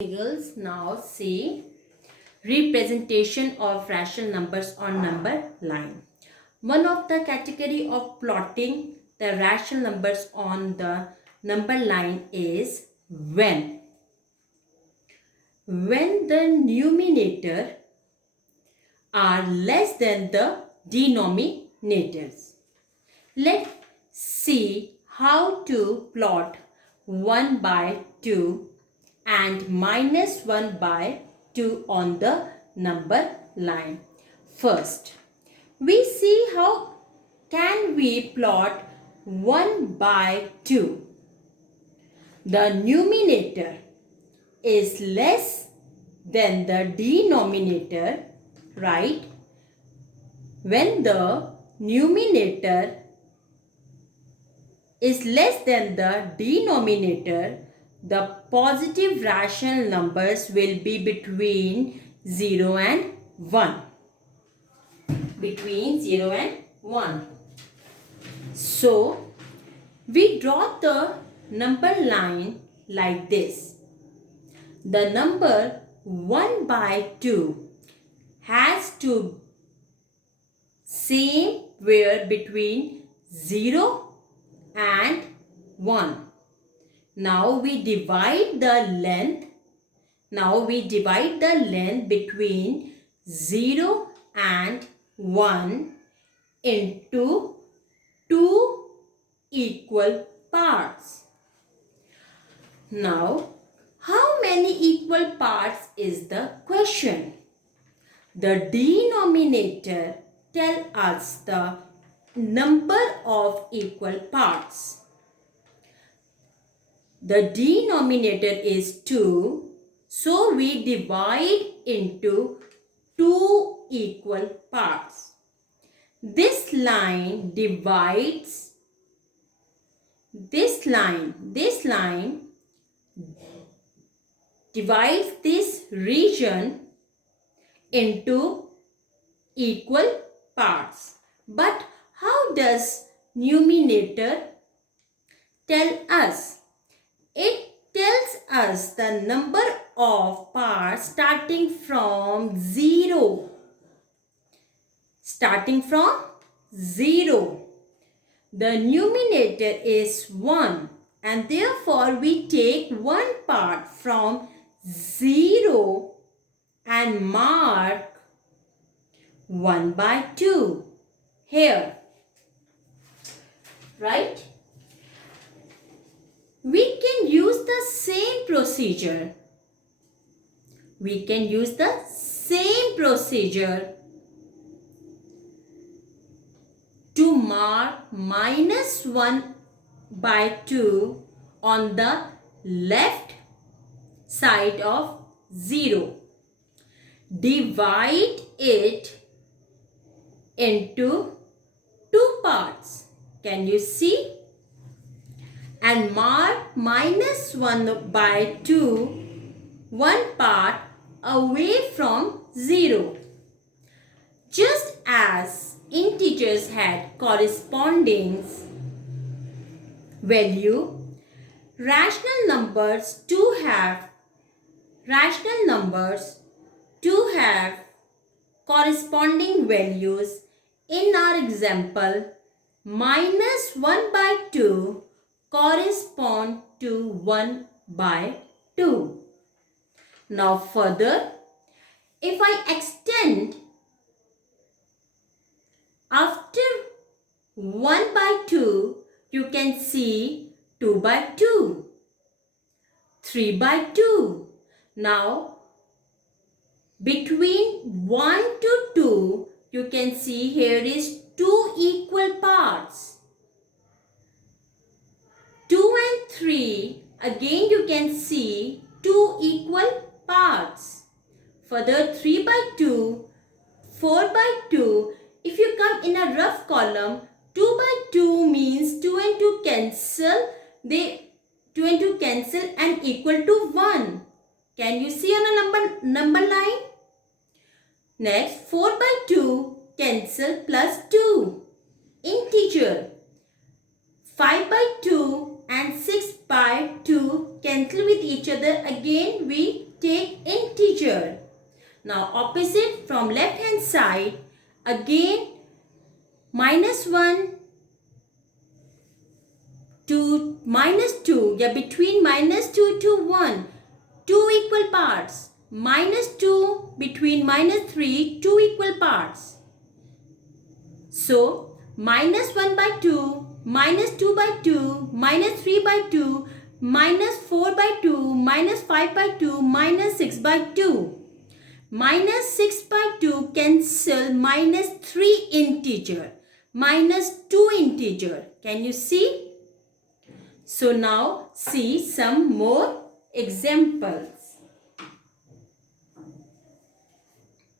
Girls, now see representation of rational numbers on number line. One of the category of plotting the rational numbers on the number line is when the numerator are less than the denominators. Let's see how to plot 1 by 2 and -1 by 2 on the number line. First, we see how can we plot 1 by 2. The numerator is less than the denominator, right? When the numerator is less than the denominator, the positive rational numbers will be between 0 and 1. Between 0 and 1. So, we draw the number line like this. The number 1 by 2 has to same where between 0 and 1. Now we divide the length. Now we divide the length between 0 and 1 into 2 equal parts. Now, how many equal parts is the question? The denominator tells us the number of equal parts. The denominator is 2, so we divide into 2 equal parts. This line divides, this line divides this region into equal parts. But how does numerator tell us? It tells us the number of parts starting from 0. Starting from 0. The numerator is 1 and therefore we take one part from 0 and mark 1 by 2 here. Right? We can use the same procedure. We can use the same procedure to mark -1 by 2 on the left side of 0. Divide it into 2 parts. Can you see? And mark -1 by 2 one part away from 0. Just as integers had corresponding value, rational numbers too have corresponding values. In our example, -1 by 2 correspond to 1 by 2. Now further, if I extend after 1 by 2, you can see 2 by 2, 3 by 2. Now between 1 to 2, you can see here is 2 equal parts. 2 and 3, again you can see 2 equal parts. Further 3 by 2, 4 by 2. If you come in a rough column, 2 by 2 means 2 and 2 cancel. 2 and 2 cancel and equal to 1. Can you see on a number line? Next 4 by 2 cancel plus 2. Integer. 5 by 2 and 6 by 2 cancel with each other. Again we take integer. Now opposite from left hand side, again -1 to -2, yeah, between -2 to 1, 2 equal parts. -2 between -3, 2 equal parts. So -1 by 2, -2 by 2, -3 by 2, -4 by 2, -5 by 2, -6 by 2. -6 by 2 cancel -3 integer, -2 integer. Can you see? So now see some more examples.